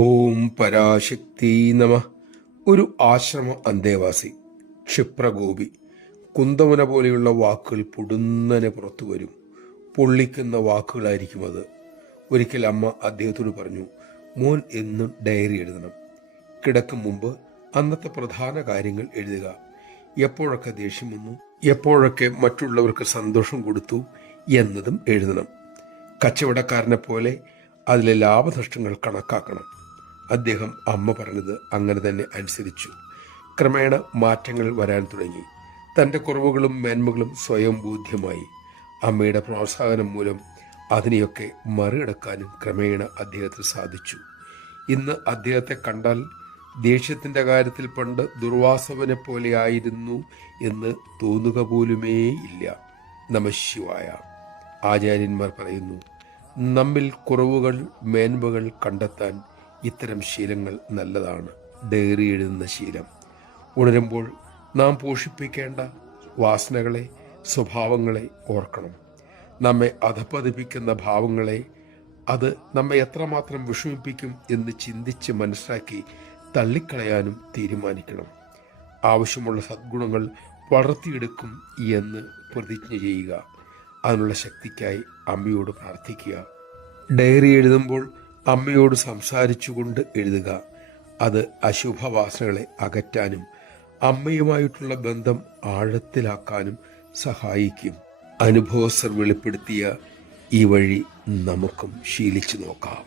ഓം പരാശക്തി നമ. ഒരു ആശ്രമ അന്തേവാസി, ക്ഷിപ്രഗോപി. കുന്തമുന പോലെയുള്ള വാക്കുകൾ പൊടുന്നനെ പുറത്തു വരും. പൊള്ളിക്കുന്ന വാക്കുകളായിരിക്കും അത്. ഒരിക്കൽ അമ്മ അദ്ദേഹത്തോട് പറഞ്ഞു, മോൻ എന്നും ഡയറി എഴുതണം. കിടക്കും മുമ്പ് അന്നത്തെ പ്രധാന കാര്യങ്ങൾ എഴുതുക. എപ്പോഴൊക്കെ ദേഷ്യം വന്നു, എപ്പോഴൊക്കെ മറ്റുള്ളവർക്ക് സന്തോഷം കൊടുത്തു എന്നതും എഴുതണം. കച്ചവടക്കാരനെ പോലെ അതിലെ ലാഭനഷ്ടങ്ങൾ കണക്കാക്കണം. അദ്ദേഹം അമ്മ പറഞ്ഞത് അങ്ങനെ തന്നെ അനുസരിച്ചു. ക്രമേണ മാറ്റങ്ങൾ വരാൻ തുടങ്ങി. തൻ്റെ കുറവുകളും മേന്മകളും സ്വയം ബോധ്യമായി. അമ്മയുടെ പ്രോത്സാഹനം മൂലം അതിനെയൊക്കെ മറികടക്കാനും ക്രമേണ അദ്ദേഹത്തിന് സാധിച്ചു. ഇന്ന് അദ്ദേഹത്തെ കണ്ടാൽ ദേഷ്യത്തിൻ്റെ കാര്യത്തിൽ പണ്ട് ദുർവാസവനെ പോലെയായിരുന്നു എന്ന് തോന്നുക പോലുമേ ഇല്ല. നമഃശിവായ. ആചാര്യന്മാർ പറയുന്നു, നമ്മിൽ കുറവുകൾ മേന്മകൾ കണ്ടെത്താൻ ഇത്തരം ശീലങ്ങൾ നല്ലതാണ്. ഡയറി എഴുതുന്ന ശീലം ഉണരുമ്പോൾ നാം പോഷിപ്പിക്കേണ്ട വാസനകളെ, സ്വഭാവങ്ങളെ ഓർക്കണം. നമ്മെ അധപ്പതിപ്പിക്കുന്ന ഭാവങ്ങളെ, അത് നമ്മെ എത്രമാത്രം വിഷമിപ്പിക്കും എന്ന് ചിന്തിച്ച് മനസ്സിലാക്കി തള്ളിക്കളയാനും തീരുമാനിക്കണം. ആവശ്യമുള്ള സദ്ഗുണങ്ങൾ വളർത്തിയെടുക്കും എന്ന് പ്രതിജ്ഞ ചെയ്യുക. അതിനുള്ള ശക്തിക്കായി അമ്മയോട് പ്രാർത്ഥിക്കുക. ഡയറി എഴുതുമ്പോൾ അമ്മയോട് സംസാരിച്ചുകൊണ്ട് എഴുതുക. അത് അശുഭവാസനകളെ അകറ്റാനും അമ്മയുമായിട്ടുള്ള ബന്ധം ആഴത്തിലാക്കാനും സഹായിക്കും. അനുഭവസ്ഥർ വെളിപ്പെടുത്തിയ ഈ വഴി നമുക്കും ശീലിച്ചു നോക്കാം.